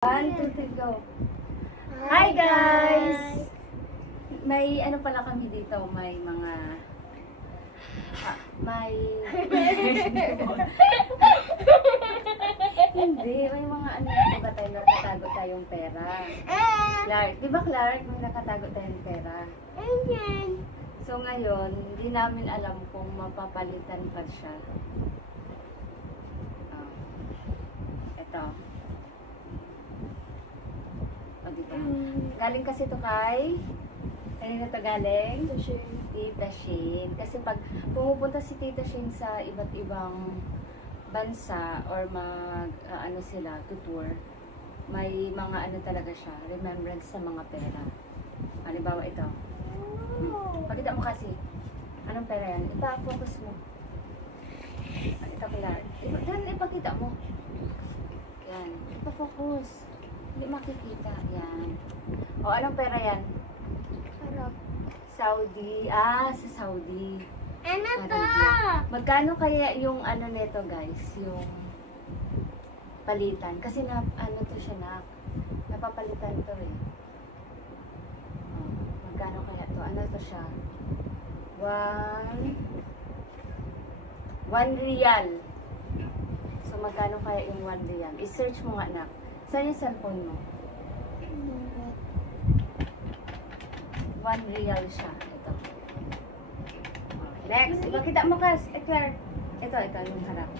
1, 2, 3, go. Hi guys! May ano pala kami dito, may mga may hindi, may mga ano, diba tayo nakatago tayong pera. Clark, di ba Clark, may nakatago tayong pera? So ngayon, hindi namin alam kung mapapalitan pa siya. Ito. O, diba? Galing kasi ito kay... Kanina to galing? Tita Shane. Kasi pag pumupunta si Tita Shane sa iba't ibang bansa or ano sila, tutour, may mga ano talaga siya, remembrance sa mga pera. Halimbawa ito. Pakita mo kasi. Anong pera yan? Ipa-focus mo. Ito pala. Yan, ipakita mo. Yan. Ipa-focus. Hindi makikita. Yan. O, anong pera yan? Saudi. Ah, sa Saudi. Ano to? Magkano kaya yung ano nito guys? Yung palitan. Kasi na, ano to siya napapalitan to eh. Oh, magkano kaya to? Ano to siya? 1 riyal. So magkano kaya yung 1 riyal? I-search mo nga na. Saan yung cellphone mo? 1 riyal siya. Ito. Next. Ipakita mo ka, Claire. Ito, yung harap.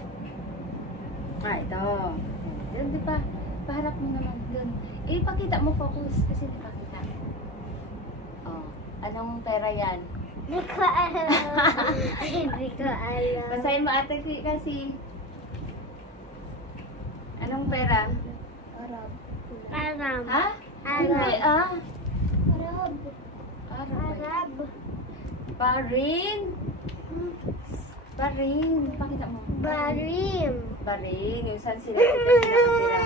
Ah, ito. Doon, di pa. Paharap mo naman. Doon. Ipakita mo, focus. Kasi di pa kita. Oh. Anong pera yan? Hindi ko alam. Hindi ko alam. Basahin mo ate kasi. Anong pera? Arab. Ha? Hindi ah. Arab. Arab. Bahrain. Bahrain. Pakita mo. Barim. Bahrain. Yung saan sila nakatira.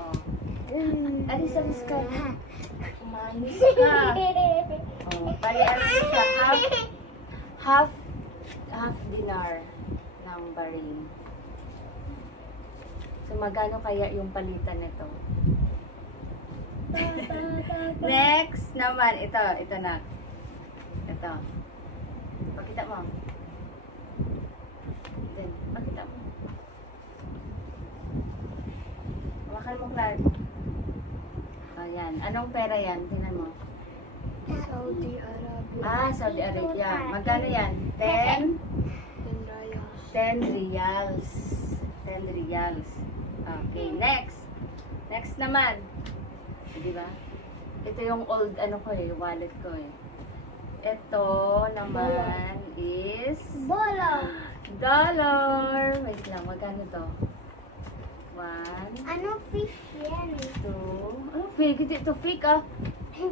Oh. Alis ka. Umayos ka. Oh. Bali, ano siya? Half dinar ng Bahrain. So, magkano kaya yung palitan nito? Next naman, ito na. Ito. Pakita mo. Then, pakita mo. Hawakan mo, Clark. Ayan. Anong pera yan? Tingnan mo. Saudi Arabia. Ah, Saudi Arabia. Magkano yan? 10 riyals. 10 riyals. Okay, next. Next naman. Diba? Ito yung old ano ko eh, wallet ko eh. Ito naman is dollar. Wait lang, magkano to? 1, Ano fish yan? 2, ano fake? Ito fake ah. 2,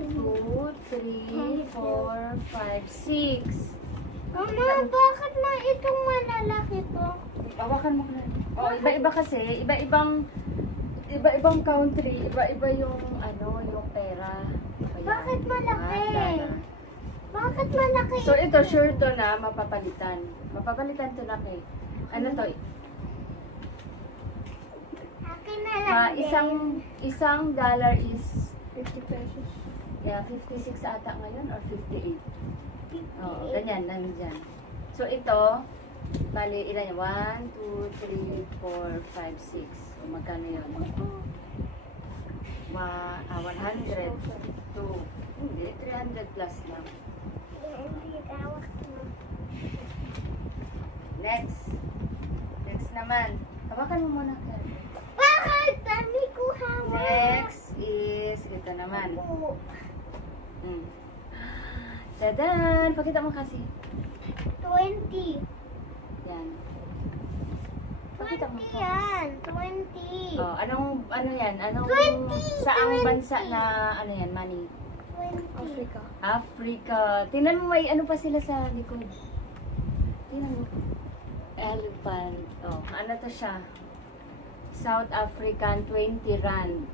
3, 4, 5, 6. Mama, bakit na itong malalaki to? Hawakan mo na. Oh, iba-iba kasi, iba-ibang country, iba-iba yung ano, yung pera. Ayan. Bakit malaki? Bakit malaki? So ito, sure to na mapapalitan. Mapapalitan to na kay. Ano to? Akin na lang Isang dollar is 50 pesos. yeah, 56 ata ngayon or 58. Oo, ganyan lang dyan. So ito, bali ilan yan? 1, 2, 3, 4, 5, 6. So magkano yun? 100 to, hindi, 300 plus lang. Next. Next naman. Hawakan mo muna. Bakit? Dami ko hawak. Next is, ito naman. Tadan! Pakita mo kasi. 20. Yan. Pakita mo. 20 yan. 20. Oh, ano yan? 20, saang 20. bansa na, ano yan, money? 20. Africa. Africa. Tingnan mo, may ano pa sila sa likod. Tingnan mo. Elephant. Oh, ano to siya? South African 20 rand.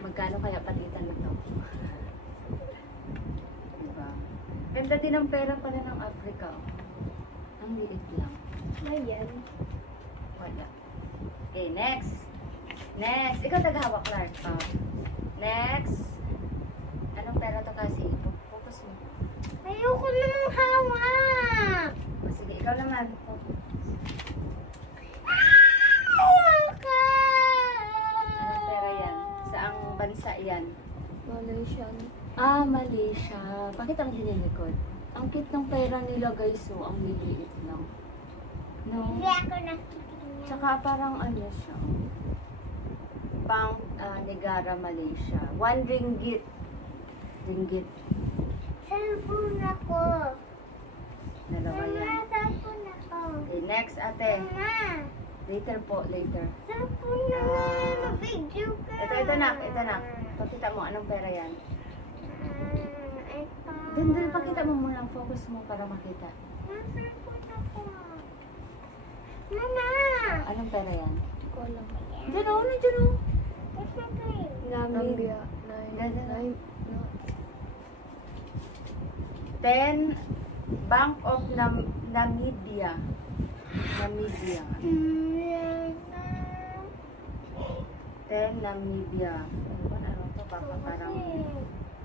Magkano kaya palitan na to? Diba? Ganda din ang pera pala ng Africa. Ang liit lang. Ayan. Wala. Okay, next. Next. Ikaw tagahawak, Clark. Oh. Next. Anong pera to kasi? Focus mo. Ayoko namang hawak. O, sige, ikaw naman. Ayoko. Anong pera yan? Saang bansa yan? Malaysian. Ah, Malaysia. Bakit ang hinilikod? Ang cute ng pera nila, guys. So, ang liliit lang. No? Hindi ako nakikinig. Tsaka parang ano siya. Bank Negara, Malaysia. 1 ringgit. Ringgit. Cellphone ako. Dalawa Mama, yan. cellphone ako. Okay, next, ate. Mama, Later po, later. cellphone na nga. Nag-video ka. Ito na. Pakita mo, anong pera yan? Ito. Dun, pakita mo muna. Focus mo para makita. Cellphone ako. Mama. Anong pera yan? Ko lang. Diyan o, nandiyan o. What's my name? Namibia. Dada. 10 Bank of Namibia. Namibia. 10 Namibia. Ano to?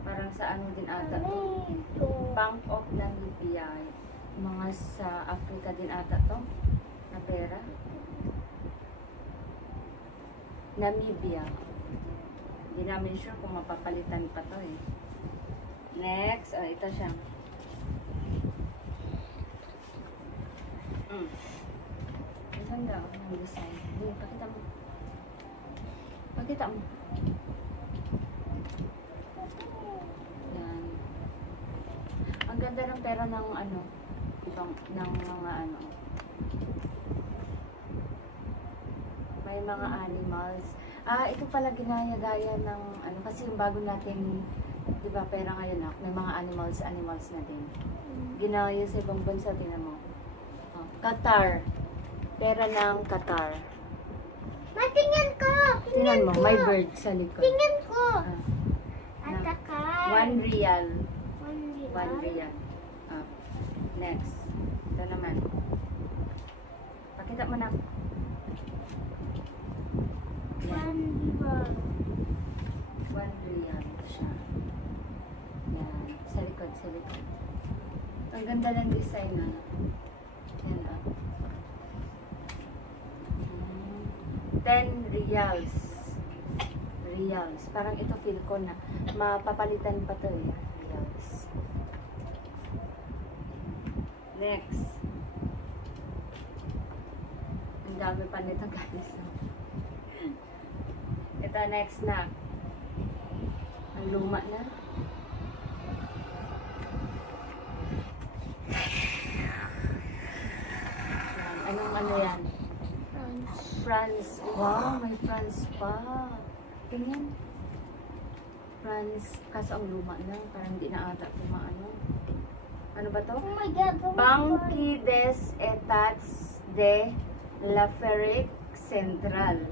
Parang sa ano din ata to. Bank of Namibia. Mga sa Africa din ata to. Na pera. Namibia. Hindi namin sure kung mapapalitan pa to eh. Next, ito siya. Ang ganda ng design. Hindi, pakita mo. Pakita mo. Yan. Ang ganda ng pera ng ano, ibang, ng mga ano. May mga animals. Ito pala ginaya-gaya ng ano, kasi yung bago nating, di ba, pera ngayon may mga animals na din. Ginaya sa ibang bansa, tingnan mo. Qatar. Pera ng Qatar. Matingin ko! Tingnan mo, may bird sa likod. Tingin ko! Ah, Atakay! 1 real. 1 1 real. Next. Ito naman. Pakita mo na. Yan. 1 real siya. Yan. Sa likod. Ang ganda ng design na. Yan 10 reals. Reals. Parang ito feel ko na mapapalitan pa to eh. Reals. Next. Ang dami pa nito guys. Ito next na. Ang luma na. Anong ano yan? France. Wow, may France pa. Tingnan. France. Kaso ang luma na. Parang hindi na ata tumaano. Ano ba to? Oh my God! Banque des Etats de l'Afrique Centrale.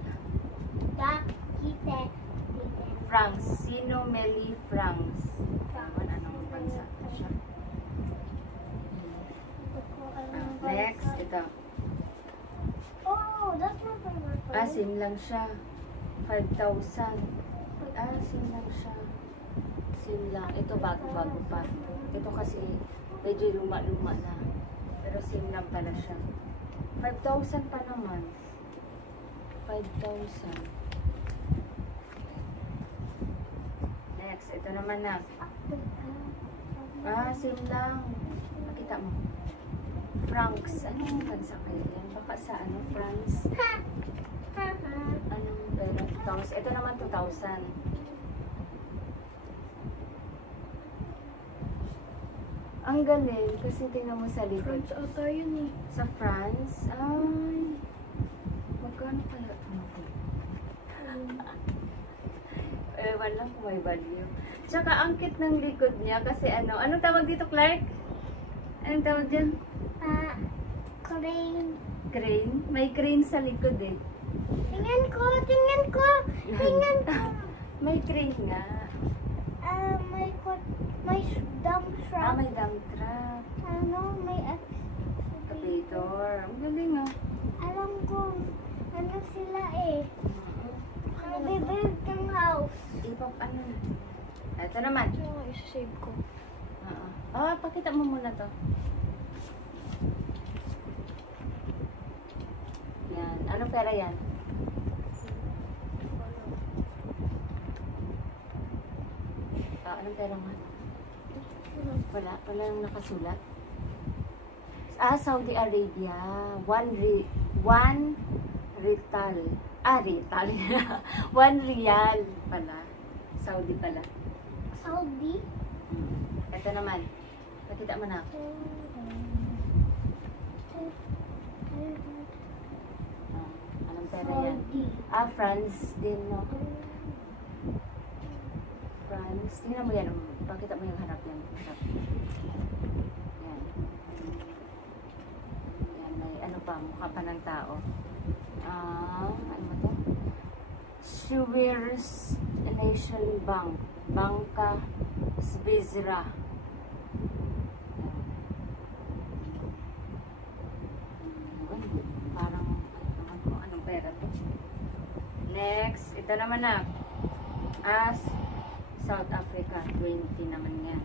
France. Sino Meli France? Taman, anong bansa na siya? Next, ito. Oh, that's my favorite. SIM lang siya. 5,000. SIM lang siya. SIM lang. Ito bago-bago pa. Ito kasi medyo luma-luma na. Pero SIM lang pala siya. 5,000 pa naman. 5,000. Next, ito naman na. SIM lang. Makita mo. Francs. Anong bansa kayo yan? Baka sa ano? France. Anong pera? 2,000. Ito naman 2,000. Ang galing. Kasi tingnan mo sa likod. France ata yun eh. Sa France? Ay. Magkano kaya ito? Ewan lang kung may value. Tsaka ang cute ng likod niya kasi ano. Anong tawag dito, Clark? Anong tawag dyan? Crane. Crane? May crane sa likod eh. Tingnan ko! Tingnan ko! Tingnan ko! May crane nga. May dump truck. May dump truck. May Excavator. Ang galing ah. alam ko. Ano sila eh. Build ng house. Ano na. Ito naman. Ito nga, isa-save ko. Pakita mo muna to. Yan. Anong pera yan? Anong pera nga? Wala nang nakasulat. Saudi Arabia. One rital. Rital. 1 riyal pala. Saudi pala. Saudi? Ito naman. Nakita mo na. Anong pera yan? France din, no? France. Tingnan mo yan. Pakita mo yung harap yan. Harap. Yan. Yan. May ano pa. Mukha pa ng tao. Ano ba to? Suez National Bank. Banka Svizzera. Parang anong pera to. Next, ito naman na. South Africa, 20 naman yan.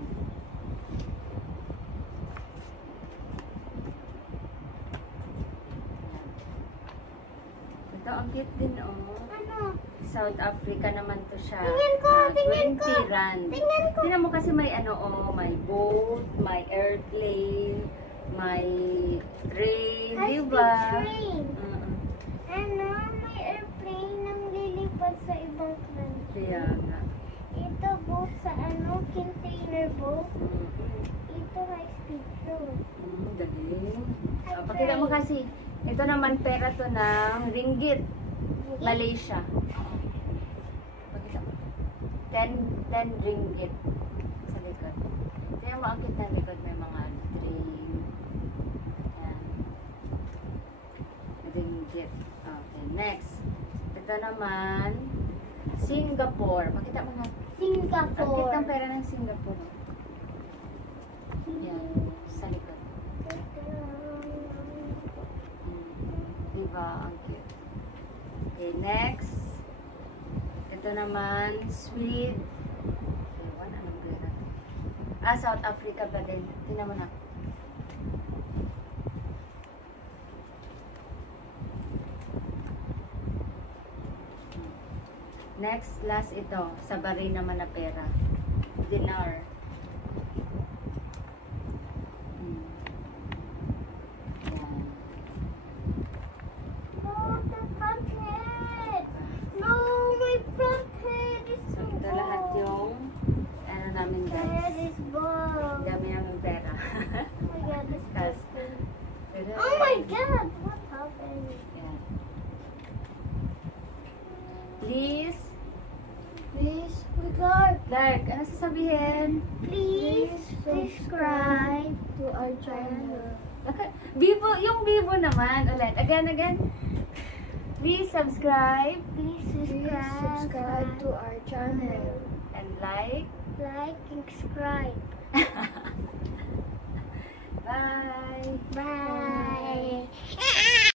Ito, ang cute din, oh. Ano? South Africa naman to siya. Tingnan ko, tingnan ko. 20 rand. Tingnan ko. Tingnan mo kasi may may boat, may airplane, may train, di ba? Train. Ano? May airplane nang lilipad sa ibang country. Kaya nga. Ito boat sa container boat. Ito high speed boat. Galing. Pakita mo kasi. Ito naman pera to ng ringgit. Malaysia. Pakita mo. 10 ringgit sa likod. Tingnan mo ang cute ng likod. May mga train. Yan. Ringgit. Okay, next. Ito naman, Singapore. Pakita mo nga. Ang cute ng pera ng Singapore. Yan. Sa likod. Diba? Ang cute. Okay, next. Ito naman, Sweden. Okay, anong pera? South Africa ba din? Tingnan mo na. Next, last ito. Sa Bahrain naman na pera. Dinar. Yan. Oh, the front head! No, my front head is So, so ito lahat bald. yung ano namin The head guys. is bald. Dami namin pera. Oh my god, this Tas, is oh my god, what happened? Yan. Please, Clark, ano sasabihin? Please subscribe to our channel. Yung Bibo naman. Ulit. Again. Please subscribe. Please subscribe to our channel. And like. and subscribe. Bye. Bye.